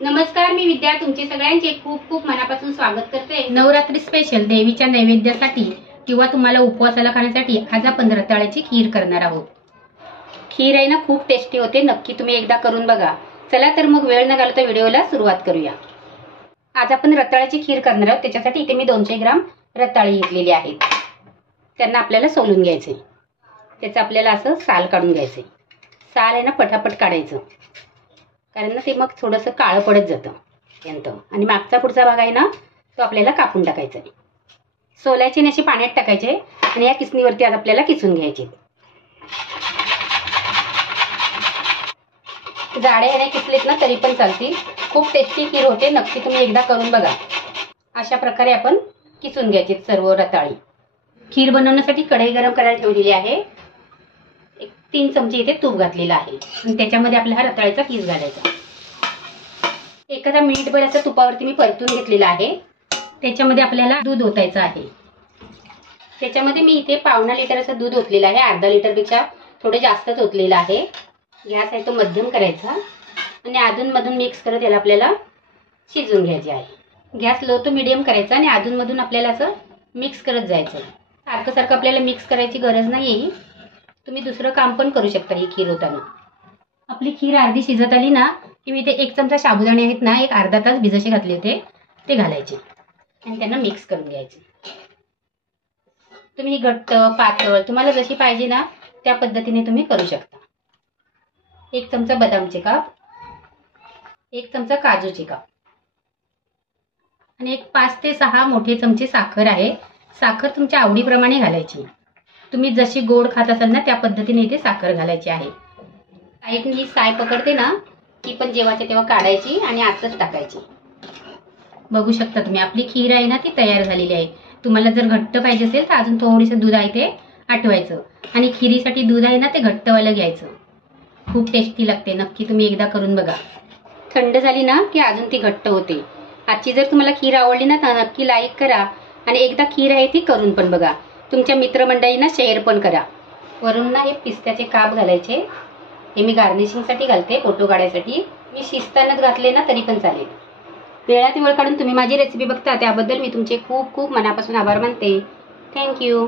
नमस्कार, मी विद्या तुमचे सगळ्यांचे खूप खूप मनापासून स्वागत करते। नवरात्री स्पेशल देवीच्या नैवेद्यासाठी किंवा तुम्हाला उपवासाला खाण्यासाठी आज आपण रताळ्याची खीर करणार आहोत। खीर आहे ना खूप टेस्टी होते, नक्की तुम्ही एकदा करून बघा। चला तर मग वेळ न घालवता व्हिडिओला सुरुवात करूया। आज आपण रताळ्याची खीर करणार आहोत। त्याच्यासाठी इथे मी 200 ग्राम रताळी घेतलेली आहेत। त्यांना आपल्याला सोलून घ्यायचे। त्याचं आपल्याला असं साल काढून घ्यायचे। साल आहे ना पटापट काढायचं, कारण ना ते मग थोडंसं काळं पडत जातं यांत, आणि मागचा पुढचा भाग आहे ना तो आपल्याला कापून टाकायचा आहे। सोलायचे आणि असे पाण्यात टाकायचे आणि या किसणीवरती आज आपल्याला किसून घ्यायचे। जाडे आणि किसलेत ना तरी पण चालतील, खूप टेस्टी खीर होते, नक्की तुम्ही एकदा करून बघा। अशा प्रकारे आपण किसून घ्यायचे सर्व रताळी। खीर बनवण्यासाठी कढई गरम करायला ठेवलेली आहे। 3 चमचे इथे तूप घातलेलं आहे आणि त्याच्यामध्ये आपला हा रताळ्याचा किस घालायचा। एखादा मिनिटभर असं तुपावरती मी परतून घेतलेलं आहे। त्याच्यामध्ये आपल्याला दूध ओतायचं आहे। त्याच्यामध्ये मी इथे 1.5 लिटर असं दूध ओतलेलं आहे। अर्धा लिटरपेक्षा थोडं जास्तच ओतलेलं आहे। गॅस आहे तो मध्यम करायचा आणि अधूनमधून मिक्स करत याला आपल्याला शिजवून घ्यायचे आहे। गॅस लो टू मीडियम करायचा आणि अधूनमधून आपल्याला असं मिक्स करत जायचं। सारखं सारखं आपल्याला मिक्स करायची गरज नाही, तुम्ही दुसरं काम पण करू शकता। ही खीर होताना आपली खीर अर्धी शिजत आली ना की मी इथे 1 चमचा साबुदाणे आहेत ना, एक अर्धा तास भिजवून घातले होते, ते घालायचे आणि त्यांना मिक्स करून घ्यायचे। तुम्ही घट्ट पातळ तुम्हाला जशी पाहिजे ना त्या पद्धतीने तुम्ही करू शकता। 1 चमचा बदामचे काप, 1 चमचा काजूचे काप आणि 5 ते 6 मोठे चमचे साखर आहे। साखर तुमच्या आवडीप्रमाणे घालायची। तुम्ही जशी गोड खात असाल ना त्या पद्धतीने इथे साखर घालायची आहे। साईडने ही साय पकडते ना ती पण जेव्हाच्या तेव्हा काढायची आणि आतच टाकायची। बघू शकता तुम्ही आपली खीर आहे ना ती तयार झालेली आहे। तुम्हाला जर घट्ट पाहिजे असेल तर अजून थोडंसं दूध आहे ते आटवायचं आणि खिरीसाठी दूध आहे ना ते घट्टवालं घ्यायचं। खूप टेस्टी लागते, नक्की तुम्ही एकदा करून बघा। थंड झाली ना की अजून ती घट्ट होते। आजची जर तुम्हाला खीर आवडली ना तर नक्की लाईक करा आणि एकदा खीर आहे ती करून पण बघा। तुमच्या मित्रमंडळींना शेअर पण करा। वरून ना हे पिस्त्याचे काप घालायचे, हे मी गार्निशिंगसाठी घालते, फोटो काढायसाठी। मी शिजतानाच घातले ना तरी पण चालेल। वेळात वेळ काढून तुम्ही माझी रेसिपी बघता त्याबद्दल मी तुमचे खूप खूप मनापासून आभार मानते। थँक्यू।